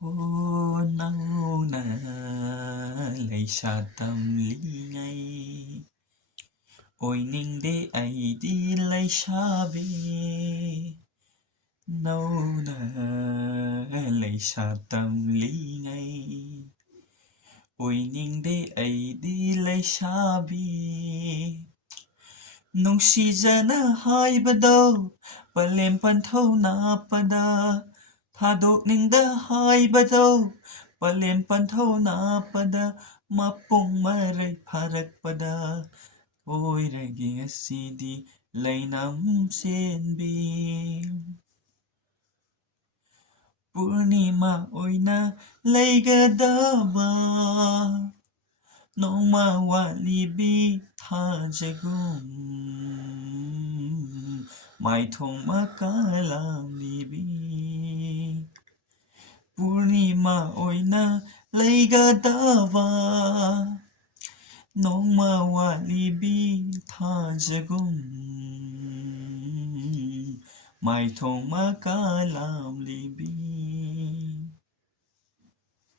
Ô nauna ꯂꯩꯁꯥ ꯇꯝꯂꯤꯉꯩ ꯑꯣꯏꯅꯤꯡꯗꯦ ꯑꯩꯗꯤ ꯂꯩꯁꯥꯕꯤ ꯅꯧꯅ ꯂꯩꯁꯥ ꯇꯝꯂꯤꯉꯩ ꯑꯣꯏꯅꯤꯡꯗꯦ ꯑꯩꯗꯤ ꯂꯩꯁꯥꯕꯤ ꯅꯨꯡꯁꯤꯖꯅ ꯍꯥꯏꯕꯗꯣ ꯄꯂꯦꯝ ꯄꯟꯊꯧꯅ ꯄꯗ ꯊꯥꯗꯣꯛꯅꯤꯡꯗ ꯍꯥꯏꯕꯗꯣ ꯄꯂꯦꯝ ꯄꯟꯊꯧꯅ ꯄꯗ ꯃꯄꯨꯡ ꯃꯔꯩ ꯐꯥꯔꯛꯄꯗ ꯑꯣꯏꯔꯒꯦ ꯉꯁꯤꯗꯤ ꯂꯩꯅꯝ ꯆꯦꯟꯕꯤ ꯄꯨꯔꯅꯤꯃꯥ ꯑꯣꯏꯅ ꯂꯩꯒꯗꯕ ꯅꯣꯡꯃ ꯋꯥꯠꯂꯤꯕꯤ ꯊꯥꯖꯒꯨꯝ ꯃꯥꯏꯊꯣꯡ ꯃꯀꯥꯂꯥꯝꯂꯤꯕꯤ ꯄꯨꯔꯅꯤꯃꯥ ꯑꯣꯏꯅ ꯂꯩꯒꯗꯕ ꯅꯣꯡꯃ ꯋꯥꯠꯂꯤꯕꯤ ꯊꯥꯖꯒꯨꯝ ꯃꯥꯏꯊꯣꯡ ꯃꯀꯥꯂꯥꯝꯂꯤꯕꯤ